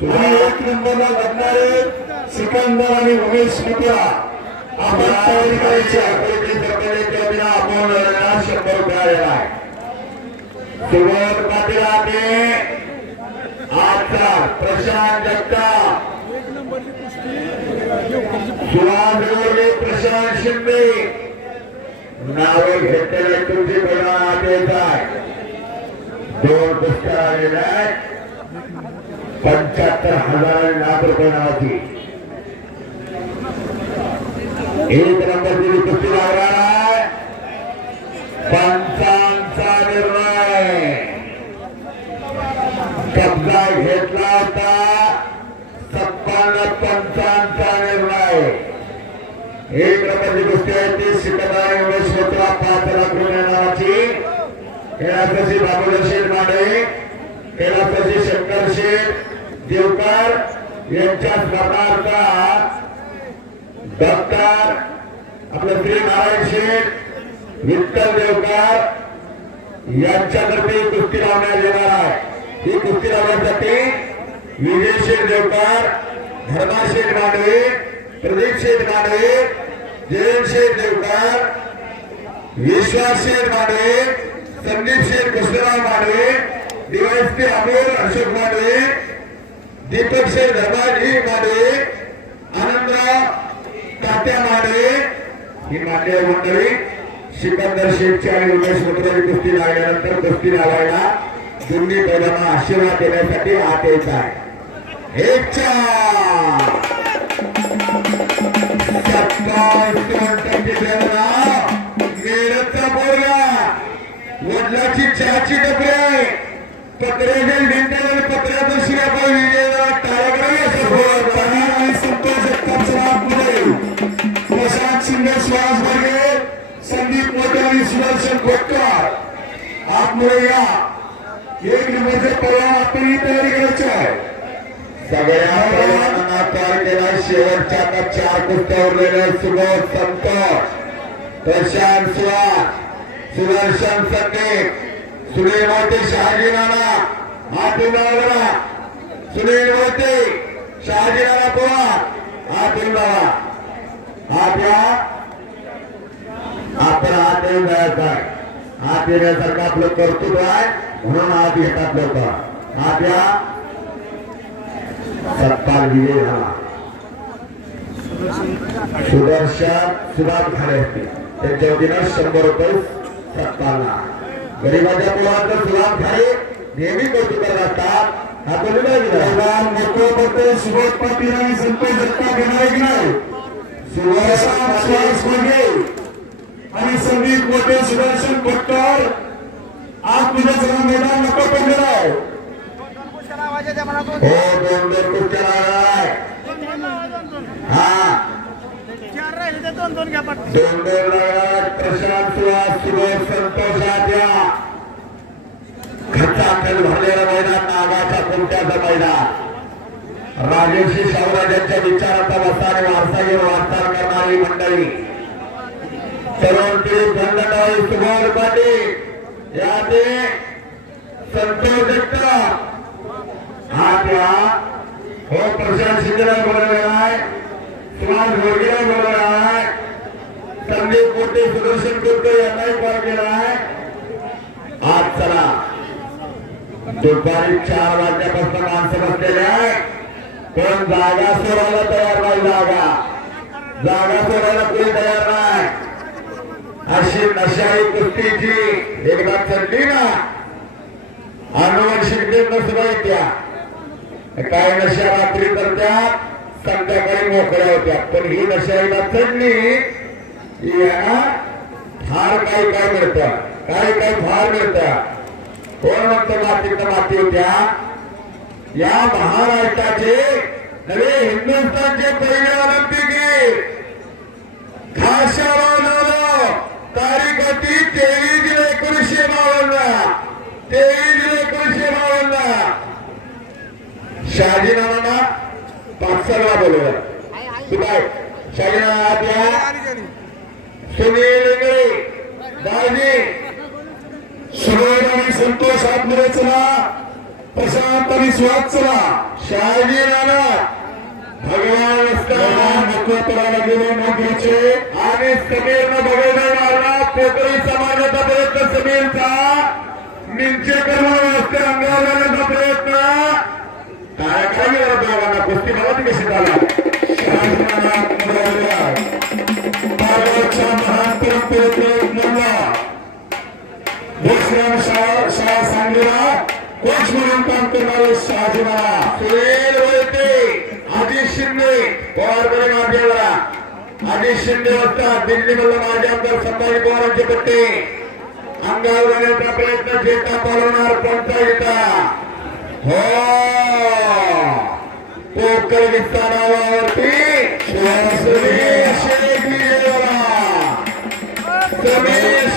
एक नंबरला लढणारे सिकंदर आणि उमेश मित्रा आपण तयारी करायची आहे. आपण 100 रुपये आलेला आहे. सुबोध पाटील आहे आजचा प्रशांत जगताप सुहास गोरे प्रशांत शिंदे नावे घेतलेले तुमची परिणाम देत आहे. 2 पुरस्कार आलेले आहेत. 75,000 लाख रुपये नावाची एक नंबरची कुस्ती लागणार आहे. पंचांचा निर्णय कब्जा घेतला होता. 56-55 निर्णय. एक नंबरची कुस्ती आहे ती सिकंदर उमेश मित्रा 5 लाख रुपये नावाची. कैलासवासी बाबूराव शेठ माने कैलासवासी शंकर शेठ देवकर यांच्या स्मरणार्थ डॉक्टर आपलं श्री नारायण शेठ विठ्ठल देवकर यांच्यातर्फे कुस्ती लावण्यात येणार आहे. ही कुस्ती लावण्यासाठी विजय शेठ देवकर धर्मा शेठ मांडवे प्रदीप शेठ मांडवे जयंत शेठ देवकर विश्वास शेठ मांडवे संदीप शेठ कृष्णराव मांडवे डीवायएसपी अमोल अशोक मांडवे दीपक शेठ धर्माजी मांडवे आनंदराव तात्या मांडवे ही मांडवे मंडळी सिकंदर शेठची आणि उमेश मित्राची कुस्ती लागल्यानंतर कुस्ती लावायला दोन्ही बैलांना आशीर्वाद देण्यासाठी आत येत आहे. एक मेरठचा बोलगा वडिलाची चहाची डबरे पत्र्याच्या ढेंट्याला पत्र्याचा शिरापा विजयला टाळाकडे संतोष प्रशांत शिंदे सुहास बर्गे संदीप मोठे आणि सुदर्शन खोटकर आतमध्ये या. एक नंबरचे परिणाम आपण तयारी करायची आहे. सगळ्या परिणामांना तयार केला. शेवटच्या आता 4 कुस्त्या उरलेल्या सुबोध संतोष प्रशांत सुहास सुदर्शन संदीप सुनील मोहिते शहाजी नाना हातून लावला. सुनील मोहिते शहाजी नाना पवार हातून लावा. हात या आपण हात येऊन जायचा आहे. हात येण्यासारखं आपलं कर्तृत्व आहे म्हणून हात घेतात लोक. हात या. सत्पाल विजय झाला. सुदर्शन सुभाष खाडे असते त्यांच्या वतीनं 100 रुपये सत्पालला. गरीबाच्या मुलांचं सुभाष खाडे नेहमी कौतुक करत असतात. आपण सुभाष पाटील आणि संतोष जगताप घेणार की नाही. सुहास बर्गे आणि संदीप मोठे सुदर्शन खोटकर आज तुझ्या सगळं मैदान नको पडलेलं आहे. हो 2 कुस्त्या आहे. हा 2 प्रशांत सुहास सुबोध संतोष आद्या खचाखच भरलेलं मैदान नागाच्या कोणत्याचं मैदान. राजर्षी शाहूराजांच्या विचाराचा बसाने वारसागीर वारसार करणारी मंडळी तरुण पिढी खंडनाळी सुभाष पाटील याते संतोष जगताप हात या. हो प्रशांत शिंदेला बोलवलेला आहे. सुहास गोरगेला बोलवलेला आहे. संदीप मोठे सुदर्शन कुर्ते यांनाही कॉल केला आहे. आज चला दुपारी 4 वाजल्यापासून माणसं बसलेले आहे. पण जागा सोडायला तयार नाही. जागा सोडायला कोणी तयार नाही. अशी नशाई कुस्तीची एकदा चढली ना अनुवंशिक सुद्धा येत्या. काही नशा रात्री करत्यात संध्याकाळी मोकळ्या होत्या. पण ही नशा एकदा चढली यांना फार काही मिळतं. काही फार मिळतं. कोण म्हणतो मातीत माती होत्या. या महाराष्ट्राचे नवे हिंदुस्थानचे पहिले ऑलिम्पिक घाशावर झालं. तारीख होती 23 जुलै 1952. 23 जुलै 1952 शहाजीनाना पाकसरला बोलवलं. काय शहाजीनाना आद्या सुनील इंगळे बाजी सुरेश आणि संतोष आतमध्ये चला. प्रशांत आणि स्वात्सला शाही राणा भगवान नकोतराला गेले नोकरीचे आणि समीरनं बघवणार मारला पोकळी समाजाचा प्रयत्न समीरचा निंचेकर रस्ते अंगावर घालण्याचा प्रयत्न काय काय गेला दोघांना कुस्ती मला ती कशी झाला महान परंपरेचे मुलगा भोसराम शाळा सांगलीला कोच म्हणून काम करणारे शहाजीराव सुरेल वळते आदिश शिंदे पवारकडे माध्यमाला आदिश शिंदे होता दिल्लीमधला माजी आमदार संभाजी पवारांचे पट्टे अंगावर घालण्याचा प्रयत्न जेटा पालवणार कोणता येता हो पोकर विस्तारावरती समीर शेख विजयवाला समीर